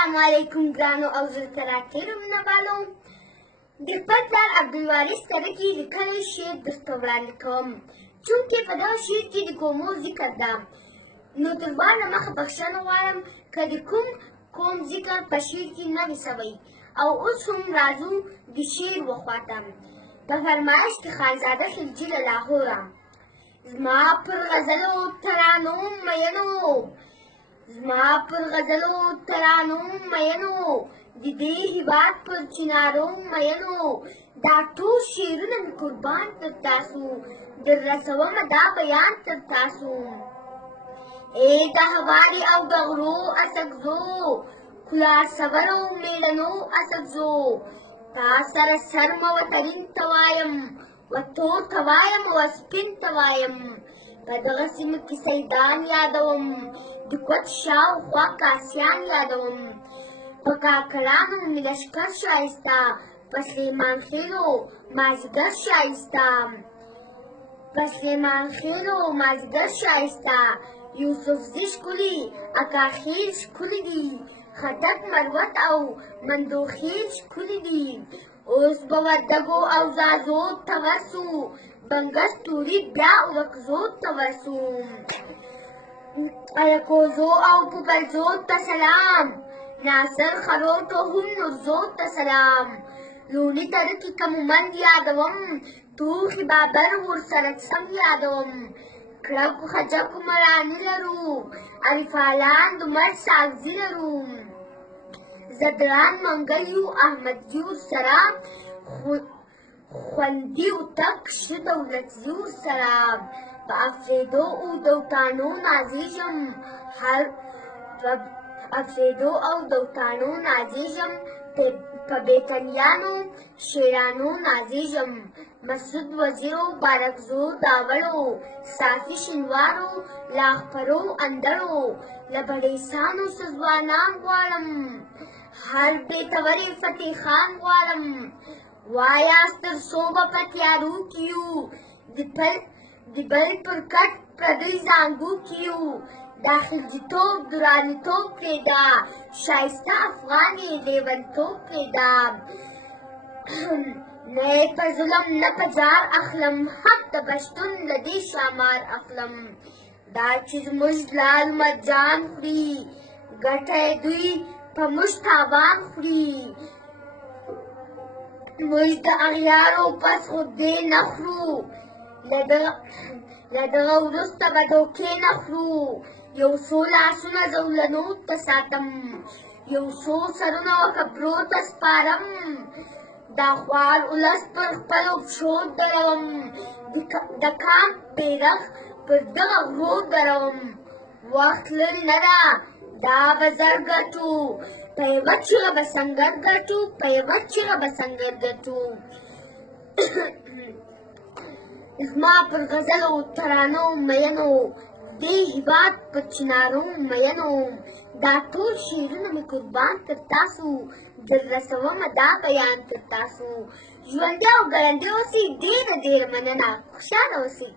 السلام علیکم ګرانو او زړه تراکیرو مینه والو د خپل پلار عبدالوارث ترکي لیکلی شعر درته وړاندې کوم چونکې په دغه شعر کې د کومو ذکر ده نو تر بار له مخه بخښنه غواړم که د کوم ذکر په شعر کې نه وي سوی او اوس هم راځو د شعر وخواته په فرمایش کې خانزاده خلجي له لاهوره زما پر غزلو ترانو مینو زما پر غزلو ترانو مینو د دې هېواد پر چنارو مینو دا ټول شعرونه مې قربان تر تاسو در رسومه دا بیان تر تاسو ای د هواري او د غرو اسکزو کلار سورو میړنو اسکزو تا سره سرمه وترین ته وایم وتو ته وایم وسپین ته وایم په دغه سیمه کې سیدان یادوم د کوټ شاوخوا کاسیان یادوم په کاکړانو مې لښکر ښایسته په سلیمان خېلو مازدیګر ښایسته په سلیمان خېلو مازدیګر ښایسته یوسفزي ښکلي اکاخېل ښکلي دي خټک مروت او مندوخېل ښکلي دي اوس به وردګو او زازو ته ورسو بنګس توري بیا ورکزو ته ورسو ایکوزو او پوپلزو ته سلام ناصر خروټو هم نورزو ته سلام لوني ترکي کمومند یادوم توخي بابر ورسره سم یادوم کړکو خجکو مړاني لرو عرفالان دمر ساغزي لرو زدران منګل یو احمدجي ورسره خوندي او تک ښه دولتزي ورسره په افریدو او دوتانو نازېږم افریدو او دوتانو نازېږم په بیتنیانو شیرانو نازېږم مسعود وزیرو بارکزو داوړو صافي شینوارو لاخپرو اندړو له بړیسانو سوځوانان غواړم هر بېتورې فتح خان غواړم وایاست تر څو به په تیارو کې یو د بل پر کټ پردی زانګو کې یو دا خلجیتوب درانیتوب پرېږده ښایسته افغان یې لیونتوب پرېږده نه یې په ظلم نه په ځار اخلم حق د پښتون له دې شامار اخلم دا چې زموږ لال مرجان خوري ګټه یې دوی په موږ تاوان خوري موږ د اغیارو پس خو دې نه خورو له دغه وروسته به دوکې نه خورو یو څو لاسونه زولنو ته ساتم یو څو سرونه قبرو ته سپارم دا خوار ولس پر خپلو پښو دروم د کام بیرغ پر دغه غرو دروم وخت لرې نه ده دا به زر ګټو په یوه چیغه به سنګر ګټو په یوه چیغه به سنګر ګټو زما پر غزلو ترانو مینو دې هېواد پر چنارو مینو دا ټول شعرونه مې قربان تر تاسو در رسومه دا بیان تر تاسو ژوندي او ګړندي اوسئ ډېره ډېره مننه خوشحاله اوسئ